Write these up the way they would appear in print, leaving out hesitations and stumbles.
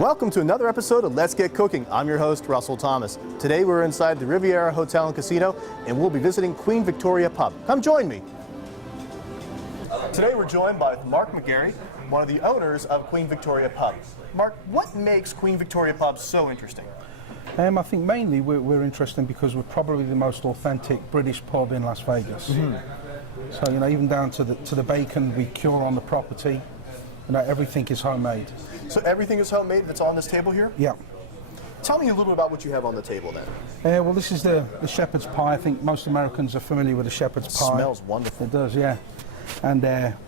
Welcome to another episode of Let's Get Cooking. I'm your host, Russell Thomas. Today we're inside the Riviera Hotel and Casino, and we'll be visiting Queen Victoria Pub. Come join me. Today we're joined by Mark McGarry, one of the owners of Queen Victoria Pub. Mark, what makes Queen Victoria Pub so interesting? I think mainly we're interesting because we're probably the most authentic British pub in Las Vegas. So, even down to the bacon we cure on the property, everything is homemade. So everything is homemade that's on this table here? Yeah. Tell me a little bit about what you have on the table then. Well, this is the shepherd's pie. I think most Americans are familiar with the shepherd's pie. Smells wonderful. It does, yeah. And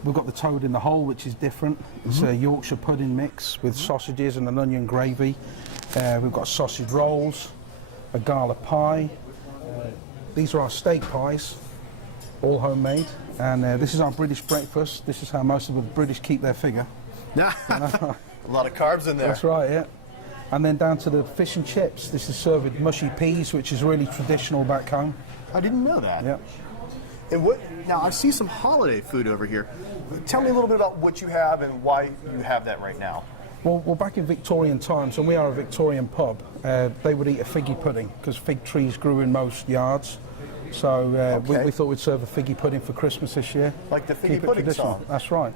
we've got the toad in the hole, which is different. It's a Yorkshire pudding mix with sausages and an onion gravy. We've got sausage rolls, a Gala Pie. These are our steak pies, all homemade. And this is our British breakfast. This is how most of the British keep their figure. A lot of carbs in there. That's right, yeah. And then down to the fish and chips. This is served with mushy peas, which is really traditional back home. I didn't know that. Yeah. And now I see some holiday food over here. Tell me a little bit about what you have and why you have that right now. Well, back in Victorian times, and we are a Victorian pub, they would eat a figgy pudding because fig trees grew in most yards. So we thought we'd serve a figgy pudding for Christmas this year. Like the figgy pudding song. That's right.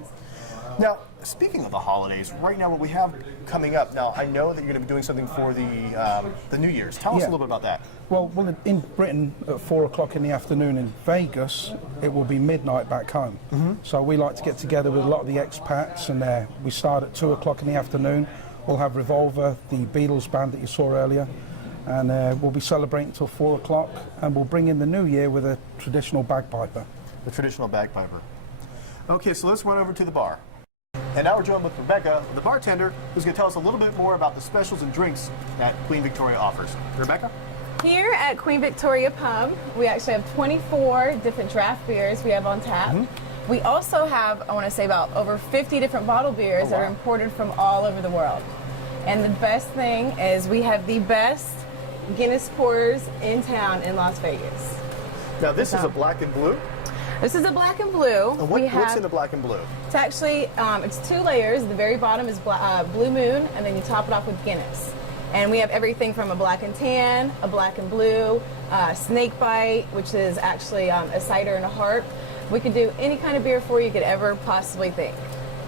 Now, speaking of the holidays, right now what we have coming up, now I know that you're going to be doing something for the New Year's. Tell us a little bit about that. Well, in Britain at 4 o'clock in the afternoon, in Vegas, it will be midnight back home. So we like to get together with a lot of the expats, and we start at 2 o'clock in the afternoon. We'll have Revolver, the Beatles band that you saw earlier, and we'll be celebrating until 4 o'clock, and we'll bring in the new year with a traditional bagpiper. The traditional bagpiper. Okay, so let's run over to the bar. And now we're joined with Rebecca, the bartender, who's going to tell us a little bit more about the specials and drinks that Queen Victoria offers. Rebecca? Here at Queen Victoria Pub, we actually have 24 different draft beers we have on tap. We also have, I want to say, about over 50 different bottle beers that are imported from all over the world. And the best thing is we have the best Guinness pours in town in Las Vegas. Now this is a black and blue? This is a black and blue. And what's in the black and blue? It's actually, it's 2 layers. The very bottom is Blue Moon, and then you top it off with Guinness. And we have everything from a black and tan, a black and blue, snake bite, which is actually a cider and a harp. We could do any kind of beer for you could ever possibly think.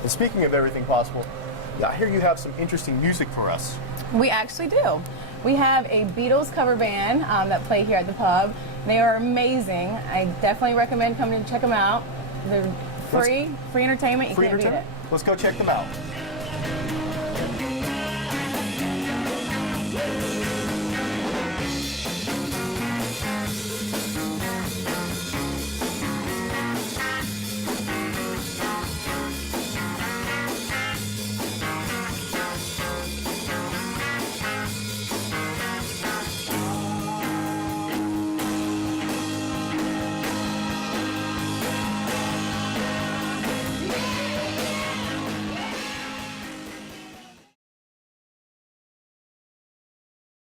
And speaking of everything possible, I hear you have some interesting music for us. We actually do. We have a Beatles cover band that play here at the pub. They are amazing. I definitely recommend coming and check them out. They're free entertainment. You can't beat it. Let's go check them out.